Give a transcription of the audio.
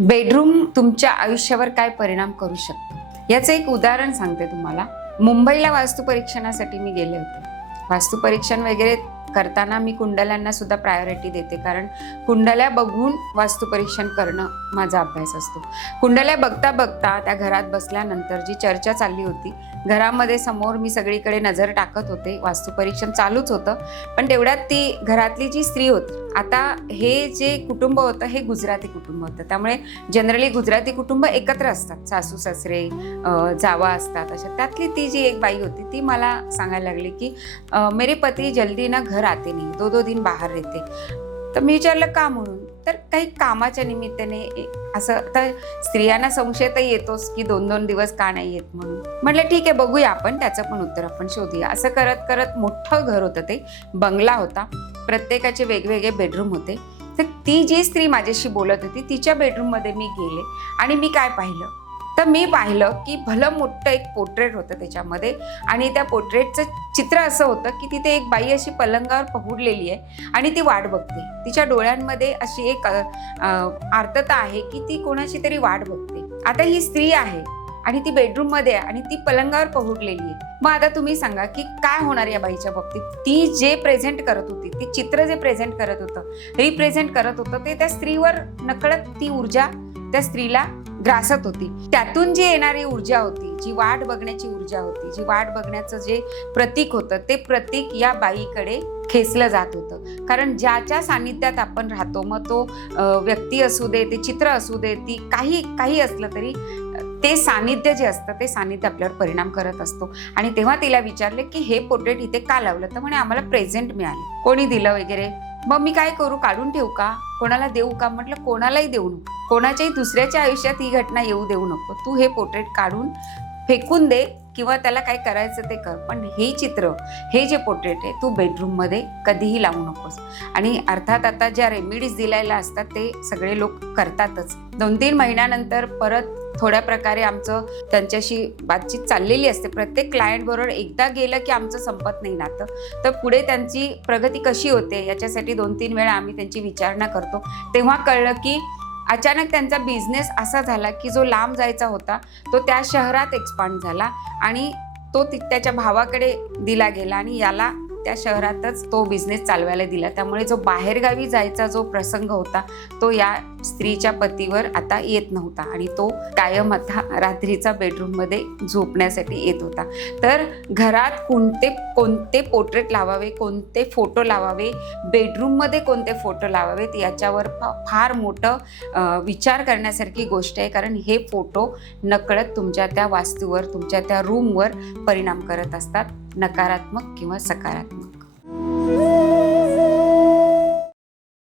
Bedroom तुमच्या आयुष्यावर काय परिणाम करू शकतो? याचं एक उदाहरण सांगते तुम्हाला. मुंबईला वास्तू परीक्षणासाठी मी गेले होते. वास्तू परीक्षण वगैरे करताना मी कुंडल्यांना सुद्धा प्रायोरिटी देते. कारण कुंडल्या बघून वास्तुपरीक्षण करणं माझा अभ्यास असतो. कुंडल्या बघता बघता त्या घरात बसल्यानंतर जी चर्चा चालली होती घरामध्ये समोर मी सगळीकडे नजर टाकत होते. वास्तुपरीक्षण चालूच होतं. पण तेवढ्यात ती घरातली जी स्त्री होती आता हे जे कुटुंब होतं हे गुजराती कुटुंब होतं. त्यामुळे जनरली गुजराती कुटुंब एकत्र असतात. सासू सासरे जावा असतात अशा. त्यातली ती जी एक बाई होती ती मला सांगायला लागली की मेरे पती जल्दी ना घर आते नाही दो दो दिन बाहेर रहते. तर मी विचारलं का म्हणून? तर काही कामाच्या निमित्ताने असं तर स्त्रियांना संशय तर येतोच की दोन दोन दिवस का नाही येत म्हणून. म्हटलं ठीक आहे बघूया आपण त्याचं पण उत्तर आपण शोधूया. असं करत करत मोठं घर होतं ते बंगला होता. प्रत्येकाचे वेगवेगळे बेडरूम होते. तर ती जी स्त्री माझ्याशी बोलत होती तिच्या बेडरूममध्ये मी गेले आणि मी काय पाहिलं? तर मी पाहिलं की भलं मोठं एक पोर्ट्रेट होतं त्याच्यामध्ये. आणि त्या पोर्ट्रेटचं चित्र असं होतं की तिथे एक बाई अशी पलंगावर पहुडलेली आहे आणि ती वाट बघते. तिच्या डोळ्यांमध्ये अशी एक आर्तता आहे की ती कोणाची तरी वाट बघते. आता ही स्त्री आहे आणि ती बेडरूममध्ये आहे आणि ती पलंगावर पहुडलेली आहे. मग आता तुम्ही सांगा की काय होणार या बाईच्या बाबतीत? ती जे प्रेझेंट करत होती ती चित्र जे प्रेझेंट करत होतं रिप्रेझेंट करत होतं ते त्या स्त्रीवर नकळत ती ऊर्जा त्या स्त्रीला ग्रासत होती. त्यातून जी येणारी ऊर्जा होती जी वाट बघण्याची ऊर्जा होती जी वाट बघण्याचं जे प्रतीक होतं ते प्रतीक या बाईकडे खेचलं जात होतं. कारण ज्याच्या सानिध्यात आपण राहतो मग तो व्यक्ती असू दे ते चित्र असू दे ती काही काही असलं तरी ते सानिध्य जे असतं ते सानिध्य आपल्यावर परिणाम करत असतो. आणि तेव्हा तिला विचारले की हे पोर्ट्रेट इथे का लावलं? तर म्हणे आम्हाला प्रेझेंट मिळाले. कोणी दिलं वगैरे? मग मी काय करू? काढून ठेवू का? कोणाला देऊ का? म्हटलं कोणालाही देऊ नको. कोणाच्याही दुसऱ्याच्या आयुष्यात ही घटना येऊ देऊ नको. तू हे पोर्ट्रेट काढून फेकून दे किंवा त्याला काय करायचं ते कर. पण हे चित्र हे जे पोर्ट्रेट आहे तू बेडरूममध्ये कधीही लावू नकोस. आणि अर्थात आता ज्या रेमेडीज दिलायला असतात ते सगळे लोक करतातच. दोन तीन महिन्यानंतर परत थोड्या प्रकारे आमचं त्यांच्याशी बातचीत चाललेली असते. प्रत्येक क्लायंटबरोबर एकदा गेलं की आमचं संपत नाही नातं. तर पुढे त्यांची प्रगती कशी होते याच्यासाठी दोन तीन वेळा आम्ही त्यांची विचारणा करतो. तेव्हा कळलं की अचानक त्यांचा बिझनेस असा झाला की जो लांब जायचा होता तो त्या शहरात एक्सपांड झाला आणि तो ति- त्याच्या भावाकडे दिला गेला आणि याला त्या शहरातच तो बिझनेस चालवायला दिला. त्यामुळे जो बाहेरगावी जायचा जो प्रसंग होता तो या स्त्रीच्या पतीवर आता येत नव्हता आणि तो कायम आता रात्रीचा बेडरूममध्ये झोपण्यासाठी येत होता. तर घरात कोणते कोणते पोर्ट्रेट लावावे कोणते फोटो लावावे बेडरूममध्ये कोणते फोटो लावावेत याच्यावर फार मोठं विचार करण्यासारखी गोष्ट आहे. कारण हे फोटो नकळत तुमच्या त्या वास्तूवर तुमच्या त्या रूमवर परिणाम करत असतात. नकारात्मक किंवा सकारात्मक.